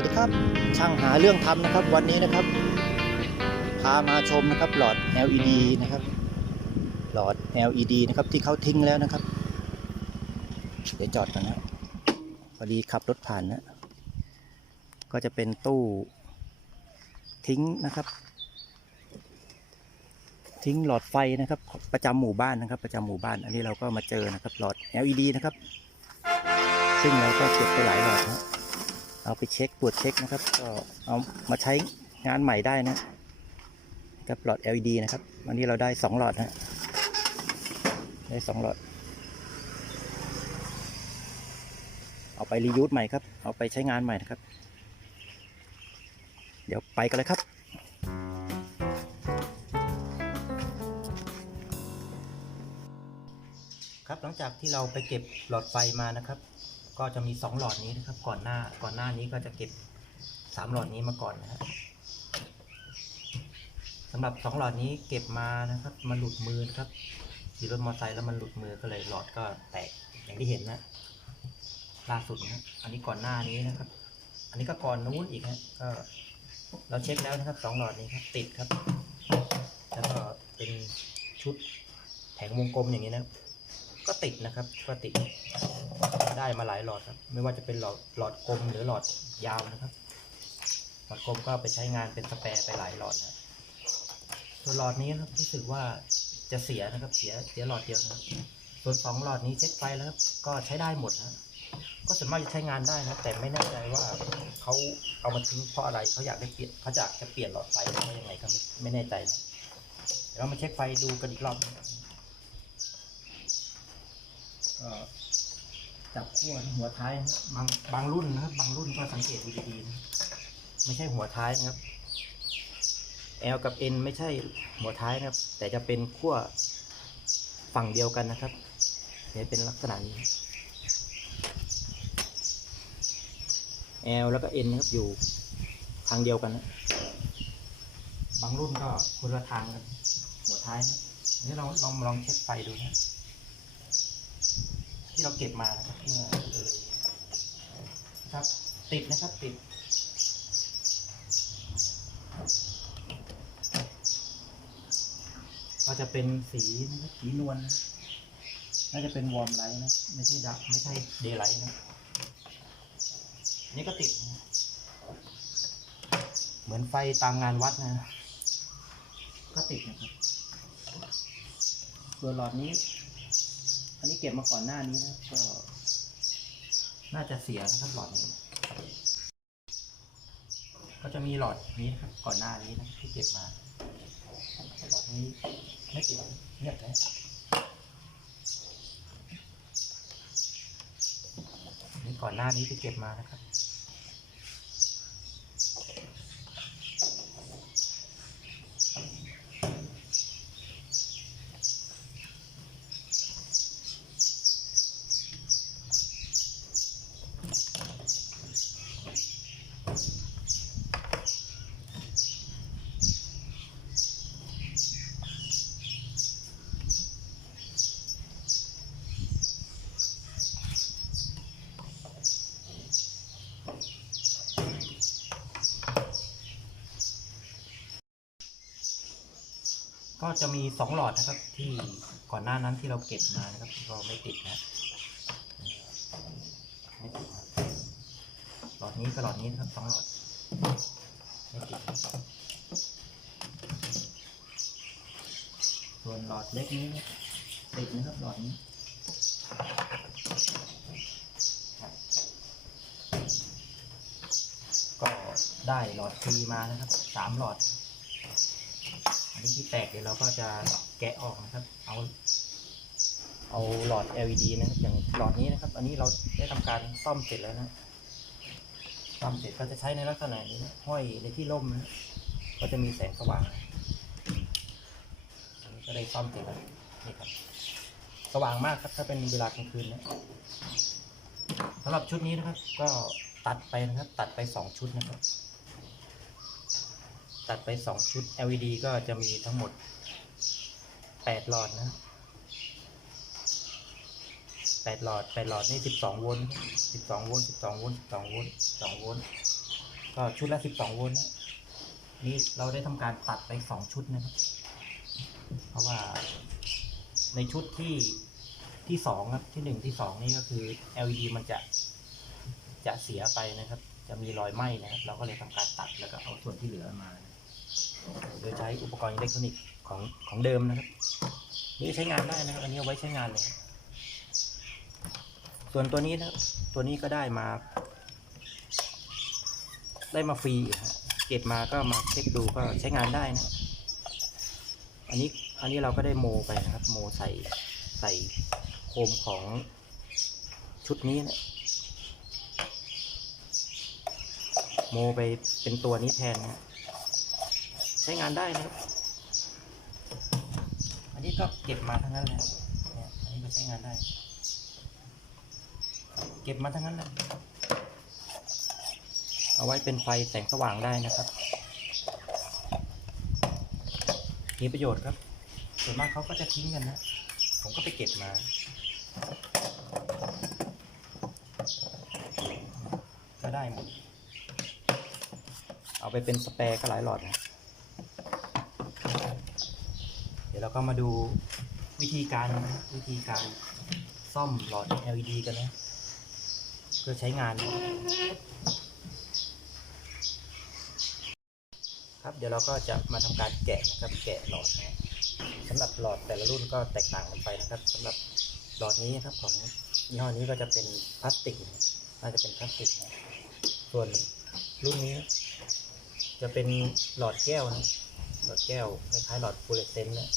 วัสดีครับ ช่างหาเรื่องทำนะครับ วันนี้นะครับ พามาชมนะครับหลอด LED นะครับ หลอด LED นะครับที่เขาทิ้งแล้วนะครับ เดี๋ยวจอดกันนะพอดีขับรถผ่านนะก็จะเป็นตู้ทิ้งนะครับ ทิ้งหลอดไฟนะครับ ประจำหมู่บ้านนะครับ ประจำหมู่บ้าน อันนี้เราก็มาเจอนะครับ หลอด LED นะครับ ซึ่งเราก็เก็บไปหลายหลอดนะ เอาไปเช็คตรวจเช็คนะครับ ก็เอามาใช้งานใหม่ได้นะกับหลอด LED นะครับวันนี้เราได้สองหลอดนะได้สองหลอด เอาไปรียูสใหม่ครับ เอาไปใช้งานใหม่นะครับ เดี๋ยวไปกันเลยครับครับหลังจากที่เราไปเก็บหลอดไฟมานะครับ ก็จะมีสองหลอดนี้นะครับ ก่อนหน้าก่อนหน้านี้ก็จะเก็บสามหลอดนี้มาก่อนนะครับสำหรับสองหลอดนี้เก็บมานะครับมันหลุดมือนะครับขี่รถมอเตอร์ไซค์แล้วมันหลุดมือก็เลยหลอดก็แตกอย่างที่เห็นนะล่าสุดนะอันนี้ก่อนหน้านี้นะครับ อันนี้ก็ก่อนนู้นอีกนะก็เราเช็คแล้วนะครับสองหลอดนี้ครับติดครับ แล้วก็เป็นชุดแผงวงกลมอย่างนี้นะ ก็ติดนะครับก็ติดได้มาหลายหลอดครับ ไม่ว่าจะเป็นหลอดหลอดกลมหรือหลอดยาวนะครับ หลอดกลมก็ไปใช้งานเป็นสแปร์ไปหลายหลอดนะส่วนหลอดนี้ครับรู้สึกว่าจะเสียนะครับเสียเสียหลอดเดียวนะครับส่วนสองหลอดนี้เช็คไฟแล้วครับก็ใช้ได้หมดนะก็ส่วนมากจะใช้งานได้นะแต่ไม่แน่ใจว่าเขาเอามาทิ้งเพราะอะไรเขาอยากได้เปลี่ยนเขาอยากจะเปลี่ยนหลอดไฟหรือว่ายังไงก็ไม่ไม่แน่ใจนะเดี๋ยวเรามาเช็คไฟดูกันอีกรอบนะครับ ก็จับขั้วหัวท้ายบางบางรุ่นนะครับ บางรุ่นก็สังเกตดูดีๆนะไม่ใช่หัวท้ายนะครับ L กับ N ไม่ใช่หัวท้ายนะครับ แต่จะเป็นขั้วฝั่งเดียวกันนะครับเนี่ยเป็นลักษณะนี้ L แล้วก็ N นะครับอยู่ทางเดียวกันนะบางรุ่นก็คนละทางครับหัวท้ายนะอันนี้เราลองลองเช็คไฟดูนะ ที่เราเก็บมานะครับเมื่อเร็วๆนะครับ ติดนะครับติดก็จะเป็นสีนะครับสีนวลนะน่าจะเป็นวอร์มไลท์นะไม่ใช่ดักไม่ใช่เดย์ไลท์นะนี่ก็ติด เหมือนไฟตามงานวัดนะ ก็ติดนะครับส่วหลอดนี้ อันนี้เก็บมาก่อนหน้านี้นะก็น่าจะเสียนะครับหลอดนี้ ก็จะมีหลอดนี้ครับก่อนหน้านี้นะที่เก็บมาหลอดนี้ไม่ติดเงียบเลยนี่ก่อนหน้านี้ที่เก็บมานะครับ ก็จะมีสองหลอดนะครับ ที่ก่อนหน้านั้นที่เราเก็บมานะครับก็ไม่ติดนะไม่ติดหลอดนี้กับหลอดนี้นะครับสองหลอดไม่ติดส่วนหลอดเล็กนี้ติดนะครับหลอดนี้ก็ได้หลอดฟรีมานะครับสามหลอด อันนี้ที่แตกเดี๋ยวเราก็จะแกะออกนะครับ เอา เอาหลอด LED นะครับ อย่างหลอดนี้นะครับ อันนี้เราได้ทำการซ่อมเสร็จแล้วนะซ่อมเสร็จก็จะใช้ในลักษณะนี้นะห้อยในที่ร่มนะก็จะมีแสงสว่างอันนี้ก็ได้ซ่อมเสร็จแล้วนี่ครับ สว่างมากครับ ถ้าเป็นเวลากลางคืนนะสำหรับชุดนี้นะครับ ก็ตัดไปนะครับ ตัดไปสองชุดนะครับ ตัดไปสองชุด LED ก็จะมีทั้งหมดแปดหลอดนะแปดหลอดแปดหลอดนี่สิบสองโวลต์สิบสองโวลต์สิบสองโวลต์สิบสองโวลต์สองโวลต์ ก็ชุดละสิบสองโวลต์นะนี่เราได้ทำการตัดไปสองชุดนะครับ เพราะว่าในชุดที่ที่สองครับที่หนึ่งที่สองนี่ก็คือ LED มันจะจะเสียไปนะครับ จะมีรอยไหม้นะครับ เราก็เลยทำการตัดแล้วก็เอาส่วนที่เหลือมานะ โดยใช้อุปกรณ์อิเล็กทรอนิกส์ของของเดิมนะครับ นี่ใช้งานได้นะครับ อันนี้เอาไว้ใช้งานเลย ส่วนตัวนี้นะตัวนี้ก็ได้มา ได้มาฟรีฮะเก็บมาก็มาเช็คดูก็ใช้งานได้นะอันนี้อันนี้เราก็ได้โมไปนะครับ โมใส่ใส่โคมของชุดนี้นะโมไปเป็นตัวนี้แทนนะ ใช้งานได้นะครับ อันนี้ก็เก็บมาทั้งนั้นแหละเนี่ยอันนี้ก็ใช้งานได้ เก็บมาทั้งนั้นแหละเอาไว้เป็นไฟแสงสว่างได้นะครับ มีประโยชน์ครับ ส่วนมากเขาก็จะทิ้งกันนะ ผมก็ไปเก็บมาก็ได้หมด เอาไปเป็นสเปรย์ก็หลายหลอดนะ เดี๋ ยวเราก็มาดูวิธีการวิธีการซ่อมหลอด LED กันนะ เพื่อใช้งาน ครับเดี๋ยวเราก็จะมาทำการแกะนะครับแกะหลอดนะสำหรับหลอดแต่ละรุ่นก็แตกต่างกันไปนะครับสำหรับหลอดนี้นะครับของยี่ห้อนี้ก็จะเป็นพลาสติกน่าจะเป็นพลาสติกนะส่วนรุ่นนี้ จะเป็นหลอดแก้วนะ ลอดแก้วคล้ายๆหลอดฟลูออเรสเซนต์นะ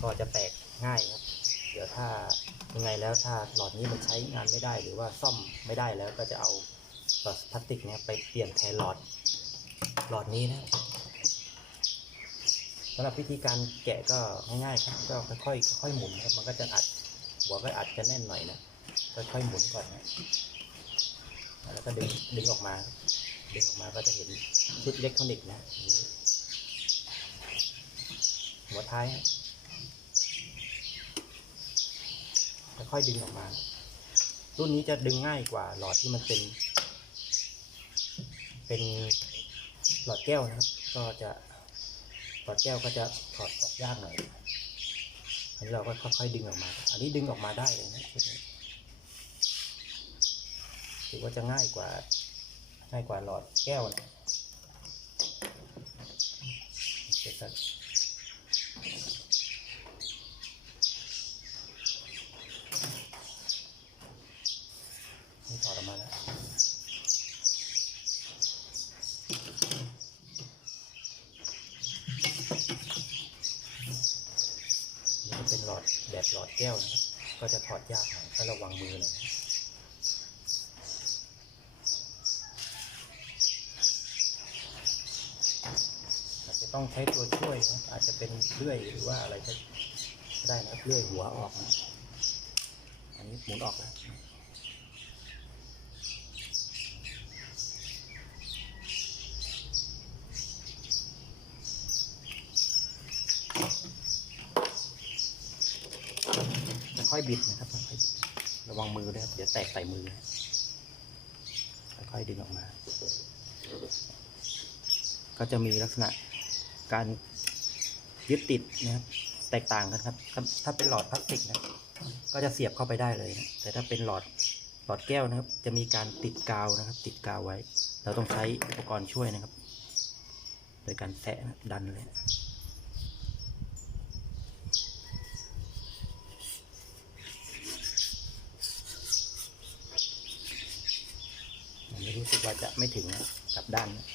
ก็จะแตกง่ายครับ เดี๋ยวถ้ายังไงแล้วถ้าหลอดนี้มันใช้งานไม่ได้หรือว่าซ่อมไม่ได้แล้วก็จะเอาหลอดพลาสติกเนี่ยไปเปลี่ยนแทนหลอดหลอดนี้นะสำหรับวิธีการแกะก็ง่ายๆครับก็ค่อยๆค่อยๆหมุนครับมันก็จะอัดหัวก็อาจจะแน่นหน่อยนะค่อยๆหมุนก่อนนะแล้วก็ดึงดึงออกมา ดึงออกมาก็จะเห็นชุดอิเล็กทรอนิกส์นะนี้ หัวท้ายฮะค่อยดึงออกมา รุ่นนี้จะดึงง่ายกว่าหลอดที่มันเป็น เป็นหลอดแก้วนะครับ ก็จะหลอดแก้วก็จะถอดออกยากหน่อย อันนี้เราก็ค่อยๆดึงออกมา อันนี้ดึงออกมาได้เลยนะชุดนี้ถือว่าจะง่ายกว่า ง่ายกว่าหลอดแก้วนะเสร็จแล้วนี่ถอดออกมาแล้ว นี่ก็เป็นหล อดแบบหลอดแก้วนะครับก็จะถอดยากหน่อยก็ระวังมือหน่อยอาจจะต้องใช้ตัวช่วยนะอาจจะเป็นเลื่อยหรือว่าอะไรก็ได้นะเลื่อยหัวออกนะอันนี้หมุนออกแล้ว ค่อยๆบิดนะครับค่อยๆระวังมือนะครับเดี๋ยวแตกใส่มือนะค่อยๆดึงออกมา ก็จะมีลักษณะการยึดติดนะครับแตกต่างกันครับ ถ้าเป็นหลอดพลาสติกนะก็จะเสียบเข้าไปได้เลยนะแต่ถ้าเป็นหลอดหลอดแก้วนะครับ จะมีการติดกาวนะครับ ติดกาวไว้ เราต้องใช้อุปกรณ์ช่วยนะครับ โดยการแตะดันเลย อันนี้ รู้สึกว่าจะไม่ถึงกับด้านนะ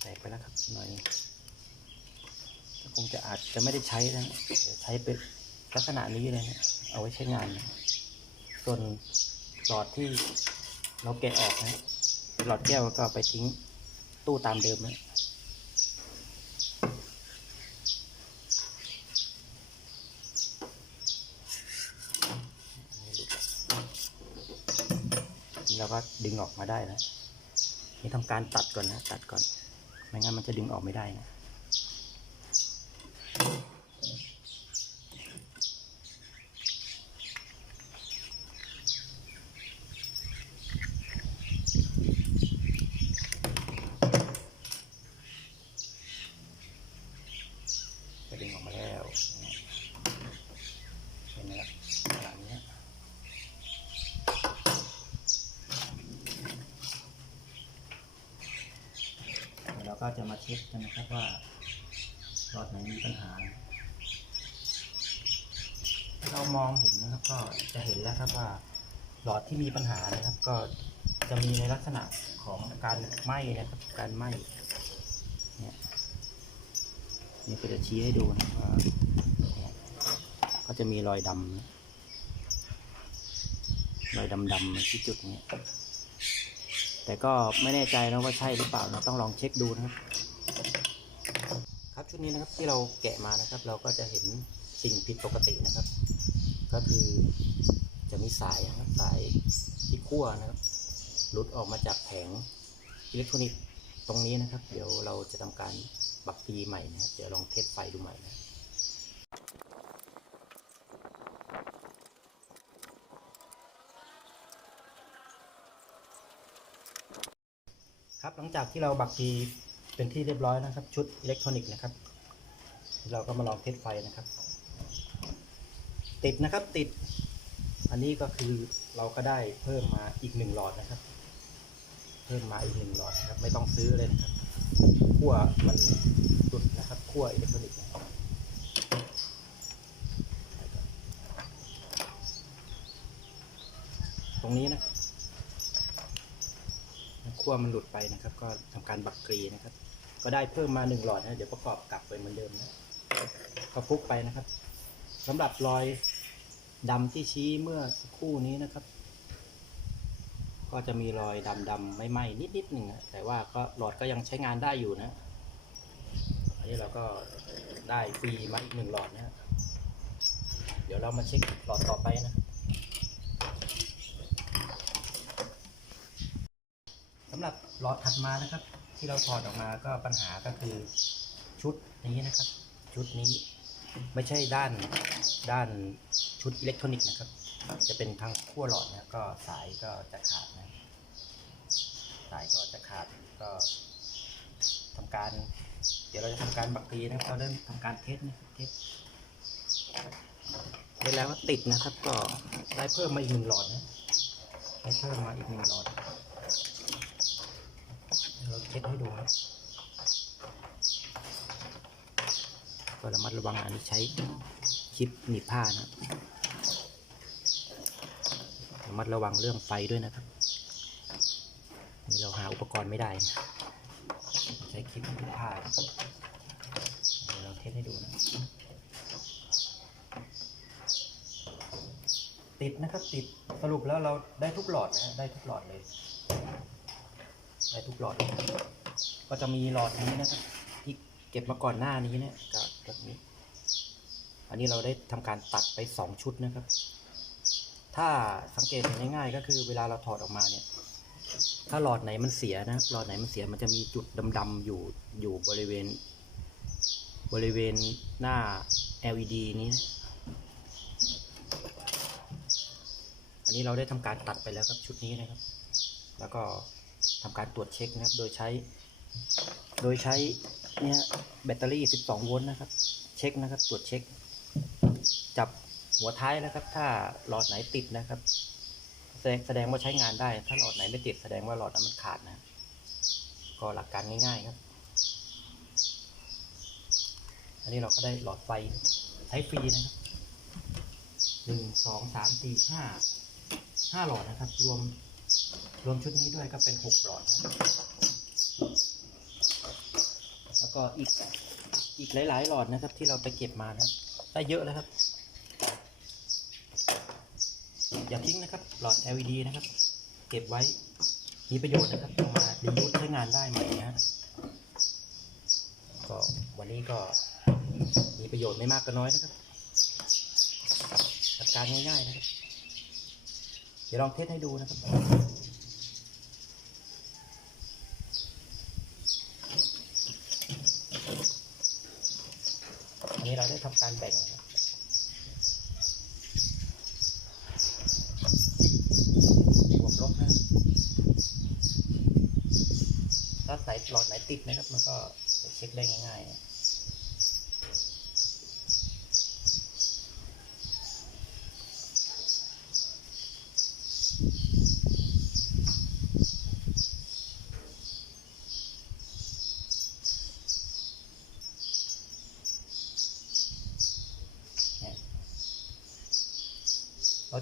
แตกไปแล้วครับหน่อยก็คงจะอาจจะไม่ได้ใช้แล้วนะใช้เป็นลักษณะนี้เลยนะเอาไว้ใช้งานนะส่วนหลอดที่เราแกะออกนะหลอดแก้วก็ไปทิ้งตู้ตามเดิมนะ นี่เราก็ ดึงออกมาได้นะนี่ทำการตัดก่อนนะ ตัดก่อน ไม่งั้นมันจะดึงออกไม่ได้นะ ก็จะ มาเช็คกันนะครับว่าหลอดไหนมีปัญหา เรามองเห็นนะครับก็จะเห็นแล้วครับว่าหลอดที่มีปัญหานะครับ ก็จะมีในลักษณะของการไหม้นะครับ การไหม้เนี่ยนี่ก็จะชี้ให้ดูนะครับว่าก็จะมีรอยดำรอยดำๆที่จุดนี้แต่ก็ไม่แน่ใจนะว่าใช่หรือเปล่านะต้องลองเช็คดูนะครับ ดนี้นะครับที่เราแกะมานะครับ เราก็จะเห็นสิ่งผิดปกตินะครับ ก็คือจะมีสายนะครับสายที่ขั้วนะครับหลุดออกมาจากแผงอิเล็กทรอนิกส์ตรงนี้นะครับ เดี๋ยวเราจะทำการบักปีใหม่นะครับเดี๋ยวลองเทสไฟดูใหม่นะครับหลังจากที่เราบักกี เป็นที่เรียบร้อยนะครับ ชุดอิเล็กทรอนิกส์นะครับ เราก็มาลองเทสไฟนะครับ ติดนะครับติด อันนี้ก็คือเราก็ได้เพิ่มมาอีกหนึ่งหลอดนะครับ เพิ่มมาอีกหนึ่งหลอดนะครับ ไม่ต้องซื้อเลยนะครับขั้วมันหลุดนะครับขั้วอิเล็กทรอนิกส์ตรงนี้นะครับ ขั้วมันหลุดไปนะครับ ก็ทำการบักกรีนะครับ ก็ได้เพิ่มมาหนึ่งหลอดนะเดี๋ยวประกอบกลับไปเหมือนเดิมนะก็คลุกไปนะครับสำหรับรอยดำที่ชี้เมื่อสักครู่นี้นะครับ ก็จะมีรอยดำดำไม่ไหม้นิดนิดหนึ่งนะแต่ว่าก็หลอดก็ยังใช้งานได้อยู่นะอันนี้เราก็ได้ฟรีมาอีกหนึ่งหลอดนะเดี๋ยวเรามาเช็คหลอดต่อไปนะ สำห รับหลอดถัดมานะครับ ที่เราถอดออกมาก็ปัญหาก็คือชุดนี้นะครับ ชุดนี้ไม่ใช่ด้านด้านชุดอิเล็กทรอนิกส์นะครับ จะเป็นทางขั้วหลอดนะก็สายก็จะขาดนะสายก็จะขาดก็ทำการ เดี๋ยวเราจะทำการบักตีนะครับเราเริ่มทำการเทสนะครับเทสเทสแล้วก็ติดนะครับ ก็ได้เพิ่มมาอีกหนึ่งหลอดนะได้เพิ่มมาอีกหนึ่งหลอด เราเช็ดให้ดูครับก็ระมัดระวังอันนี้ใช้ชิปหนีบผ้านะระมัดระวังเรื่องไฟด้วยนะครับนี่เราหาอุปกรณ์ไม่ได้นะใช้คลิปหนีบผ้าเดี๋ยวเราเทสให้ดูนะติดนะครับติดสรุปแล้วเราได้ทุกหลอดนะได้ทุกหลอดเลย ได้ทุกหลอด ก็จะมีหลอดนี้นะครับที่เก็บมาก่อนหน้านี้เนี่ยก็แบบนี้ อันนี้เราได้ทำการตัดไปสองชุดนะครับ ถ้าสังเกตเห็นง่ายๆก็คือเวลาเราถอดออกมาเนี่ย ถ้าหลอดไหนมันเสียนะหลอดไหนมันเสียมันจะมีจุดดำๆอยู่อยู่บริเวณ บริเวณหน้า LED นี้นะอันนี้เราได้ทำการตัดไปแล้วครับชุดนี้นะครับ แล้วก็ ทำการตรวจเช็คนะครับ โดยใช้ โดยใช้เนี่ยแบตเตอรี่ 12 โวลต์นะครับ เช็คนะครับ ตรวจเช็ค จับหัวท้ายนะครับ ถ้าหลอดไหนติดนะครับ แสดงแสดงว่าใช้งานได้ ถ้าหลอดไหนไม่ติดแสดงว่าหลอดนั้นมันขาดนะ ก็หลักการง่ายๆครับ อันนี้เราก็ได้หลอดไฟใช้ฟรีนะครับหนึ่งสองสามสี่ห้าห้าหลอดนะครับ รวม รวมชุดนี้ด้วยก็เป็นหกหลอดนะแล้วก็อีกอีกหลาย ๆ หลอดนะครับ ที่เราไปเก็บมานะครับ ได้เยอะแล้วครับ อย่าทิ้งนะครับ หลอด LED นะครับ เก็บไว้มีประโยชน์นะครับเอามาดียุทใช้งานได้ใหม่นะฮะก็วันนี้ก็มีประโยชน์ไม่มากก็น้อยนะครับหลักการง่ายๆนะครับ เดี๋ยวลองเทสให้ดูนะครับ ได้ทำการแบ่งนะครับวกลบนะถ้าสายหลอดไหนติดนะครับ มันก็เช็คได้ง่ายๆ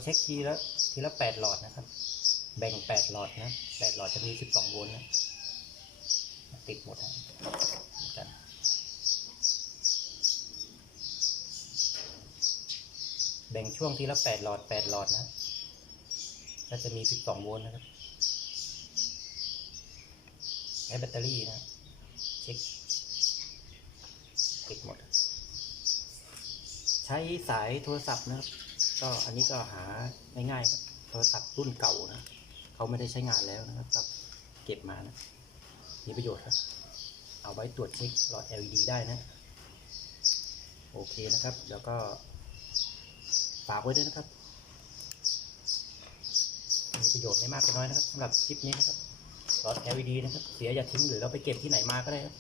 เช็คทีละทีละแปดหลอดนะครับ แบ่งแปดหลอดนะแปดหลอดจะมีสิบสองโวลต์นะติดหมดนะกันแบ่งช่วงทีละแปดหลอดแปดหลอดนะก็จะมีสิบสองโวลต์นะครับใช้แบตเตอรี่นะเช็คติดหมด ใช้สายโทรศัพท์นะครับ ก็อันนี้ก็หาง่ายๆครับโทรศัพท์รุ่นเก่านะเขาไม่ได้ใช้งานแล้วนะครับ เก็บมานะมีประโยชน์ครับ เอาไว้ตรวจเช็คหลอด LED ได้นะ โอเคนะครับ แล้วก็ฝากไว้ด้วยนะครับ มีประโยชน์ไม่มากก็น้อยนะครับสำหรับคลิปนี้นะครับหลอด LED นะครับ เสียอย่าทิ้งหรือเราไปเก็บที่ไหนมาก็ได้ครับ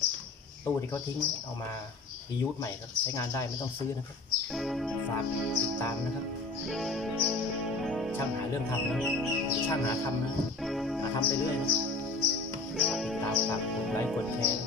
ตู้ที่เขาทิ้งเอามารียูสใหม่ครับ ใช้งานได้ไม่ต้องซื้อนะครับ ฝากติดตามนะครับ ช่างหาเรื่องทำนะช่างหาทำนะหาทำไปเรื่อยนะฝากติดตามฝากกดไลค์กดแชร์